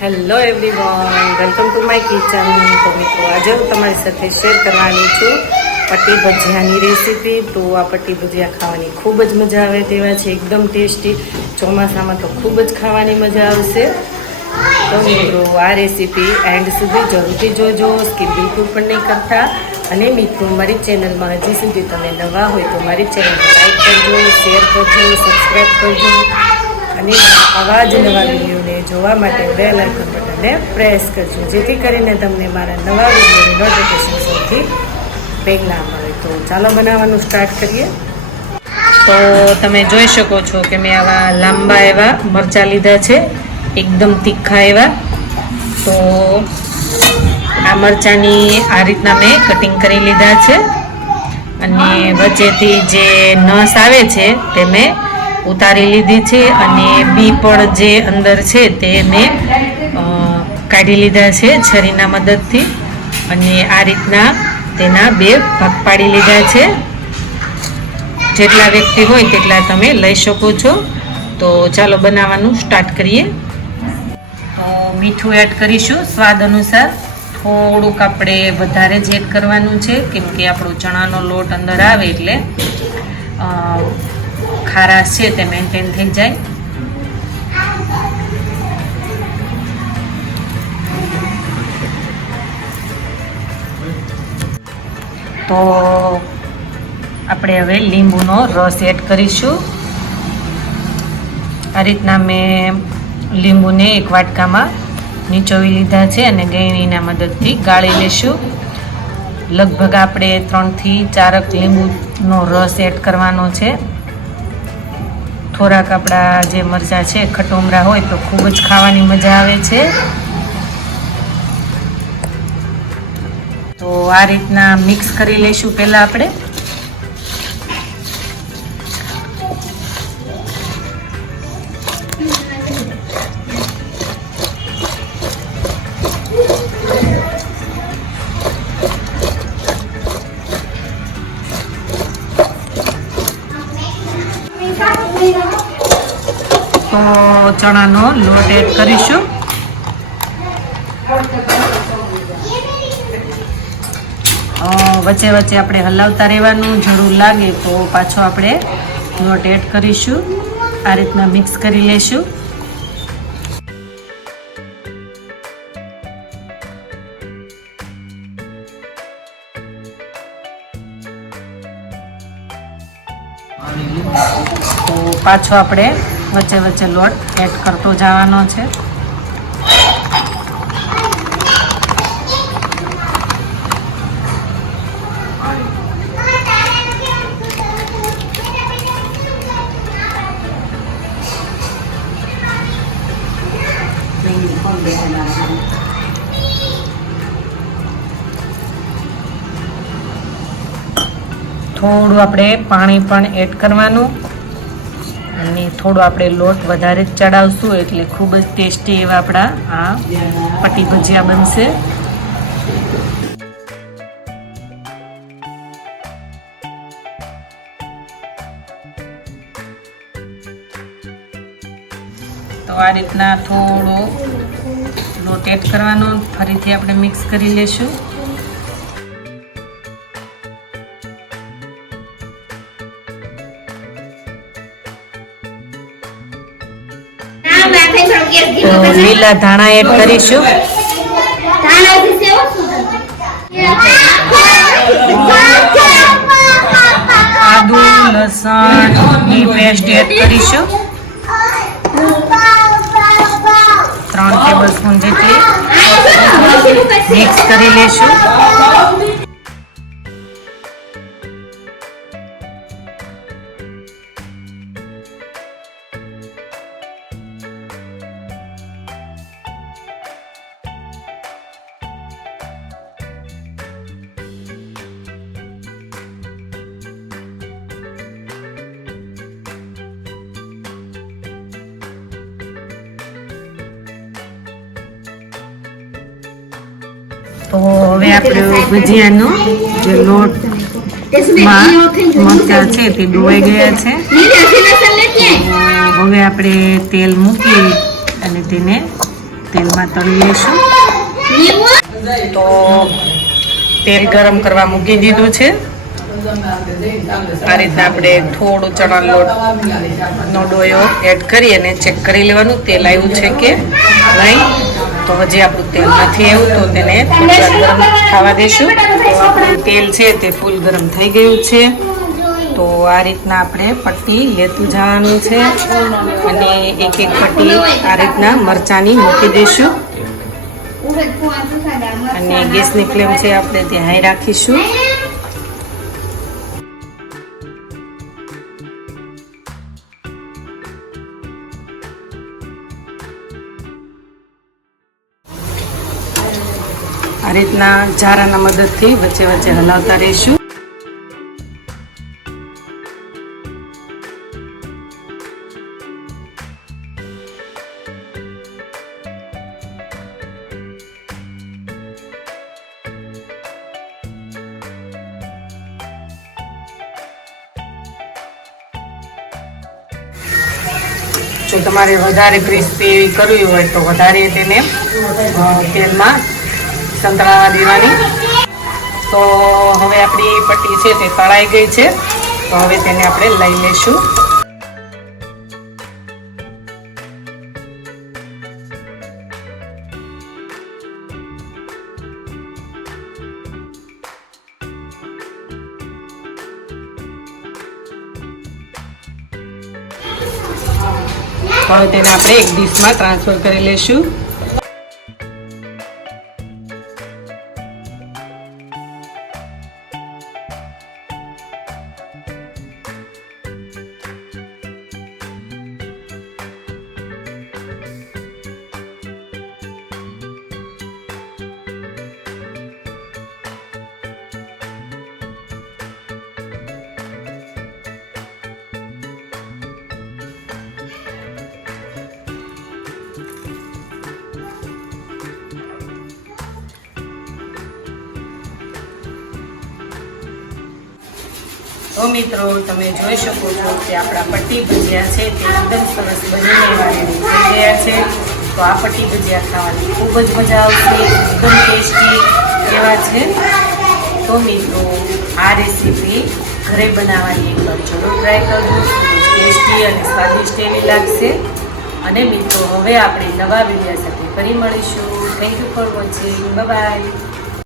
Hello everyone welcome to my kitchen તો મિત્રો, આજે હું તમારી સાથે શેર કરવાની છું પટ્ટી ભજીયાની રેસીપી તો આ પટ્ટી ભજીયા ખાવાની ખૂબ જ મજા આવે તેવા છે. એકદમ ટેસ્ટી. ચોમાસામાં તો ખૂબ જ ખાવાની મજા આવશે. તો મિત્રો, આ રેસીપી એન્ડ સુધી જરૂરથી જોજો. સ્કીપ બિલકુલ પણ નહીં કરતા. અને મિત્રો, મારી ચેનલમાં હજી સુધી તમે નવા હોય તો મારી ચેનલ લાઈક કરજો શેર કરજો સબસ્ક્રાઈબ કરજો. અને આવા જ નવા વિડીયોને જોવા માટે બેલ આઇકન બટનને પ્રેસ કરજો. જેથી કરીને તમને મારા નવા વિડીયોની નોટિફિકેશન સૌથી પહેલાં મળે. તો ચાલો બનાવવાનું સ્ટાર્ટ કરીએ. તો તમે જોઈ શકો છો કે મેં આવા લાંબા એવા મરચાં લીધા છે. એકદમ તીખા એવા. તો આ મરચાંની આ રીતના મેં કટિંગ કરી લીધા છે. અને વચ્ચેથી જે નસ આવે છે તે મેં ઉતારી લીધી છે અને બી પણ જે અંદર છે તે મેં કાઢી લીધા છે છરીના મદદથી. અને આ રીતના તેના બે ભાગ પાડી લીધા છે. જેટલા વ્યક્તિ હોય તેટલા તમે લઈ શકો છો. તો ચાલો બનાવવાનું સ્ટાર્ટ કરીએ. તો મીઠું એડ કરીશું સ્વાદ અનુસાર. થોડુંક આપણે વધારે જ એડ કરવાનું છે, કેમ કે આપણો ચણાનો લોટ અંદર આવે એટલે ખારાશ છે તે મેન્ટેન થઈ જાય. તો આપણે હવે લીંબુનો રસ એડ કરીશું. આ રીતના મેં લીંબુને એક વાટકામાં નીચોવી લીધા છે અને ગળણીના મદદથી ગાળી લેશું. લગભગ આપણે ત્રણથી ચારક લીંબુનો રસ એડ કરવાનો છે. થોડાક આપણા જે મરચાં છે, ખટુમરા હોય તો ખૂબ જ ખાવાની મજા આવે છે. તો આ રીતના મિક્સ કરી લઈશું પહેલાં આપણે. ચણાનો લોટ એડ કરીશું. વચ્ચે વચ્ચે આપણે હલાવતા રહેવાનું, જરૂર લાગે તો પાછો આપણે લોટ એડ કરીશું. આ રીતના મિક્સ કરી લેશું. તો પાછો આપણે વચ્ચે વચ્ચે લોટ એડ કરતો જવાનો છે. થોડું આપણે પાણી પણ એડ કરવાનું. થોડું આપણે લોટ વધારે જ ચડાવશું એટલે ખૂબ જ ટેસ્ટી એવા આપણા આ પટી ભજીયા બનશે. તો આ રીતના થોડો લોટ એડ કરવાનો, ફરીથી આપણે મિક્સ કરી લેશું. તો લીલા ધાણા એડ કરીશું. આદુ, લસણની પેસ્ટ એડ કરીશું. ત્રણ ટેબલ સ્પૂન જેટલી. મિક્સ કરી લેશું. તો હવે આપણે ભજીયાનો જે લોટ મરચાં છે તે ડોવાઈ ગયા છે. હવે આપણે તેલ મૂકી અને તેને તેલમાં તળી લઈશું. તો તેલ ગરમ કરવા મૂકી દીધું છે. આ રીતના આપણે થોડું ચણા લોટ નો ડોયો એડ કરી અને ચેક કરી લેવાનું. તેલ આવ્યું છે કે નહીં? તો હજી આપણું તેલ નથી એવું તો તેને થોડી ગરમ ખાવા દેશું. તેલ છે તે ફૂલ ગરમ થઈ ગયું છે. તો આ રીતના આપણે પટ્ટી લેતું જવાનું છે. અને એક એક પટ્ટી આ રીતના મરચાંની મૂકી દઈશું અને ગેસની ફ્લેમ છે આપણે ત્યાં રાખીશું. રીતના જારાના મદદથી વચ્ચે વચ્ચે હલાવતા રહીશું. જો તમારે વધારે ક્રિસ્પી કરવી હોય તો વધારે તેને તેલમાં સંતળાવા દેવાની. તો હવે આપણી પટ્ટી છે તે તળાઈ ગઈ છે. તો હવે તેને આપણે લઈ લઈશું. હવે તેને આપણે એક ડીશમાં ટ્રાન્સફર કરી લઈશું. તો મિત્રો, તમે જોઈ શકો છો કે આપણા પટ્ટી ભજીયા છે તે એકદમ સરસ બનીને ગયા છે. તો આ પટ્ટી ભજીયા ખાવાની ખૂબ જ મજા આવશે, એકદમ ટેસ્ટી એવા છે. તો મિત્રો, આ રેસીપી ઘરે બનાવવાની એકવાર જરૂર ટ્રાય કરજો. ટેસ્ટી અને સ્વાદિષ્ટ એવી લાગશે. અને મિત્રો, હવે આપણે નવા વિડીયા સાથે ફરી મળીશું. Thank you for watching bye